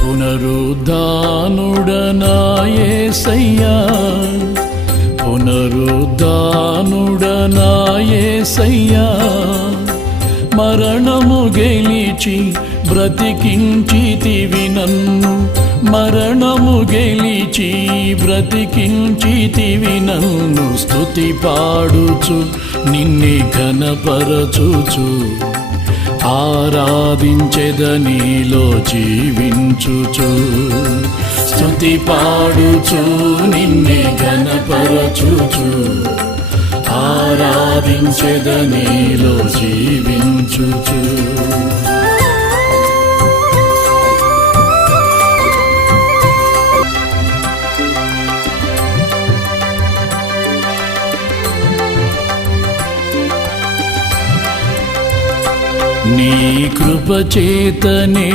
పునరుద్ధానుడనా యేసయ్యా, పునరుద్ధానుడనా యేసయ్యా, మరణము గెలిచి బ్రతికించితివి నన్ను, మరణము గెలిచి బ్రతికించితివి నన్ను. స్తుతి పాడుచు నిన్నే ఘనపరచుచు, ఆరాధించెదనీలో జీవించుచు. స్తుతి పాడుచు నిన్నే ఘనపరచుచు, ఆరాధించెదనీలో జీవించుచు. నీ కృప చేతనే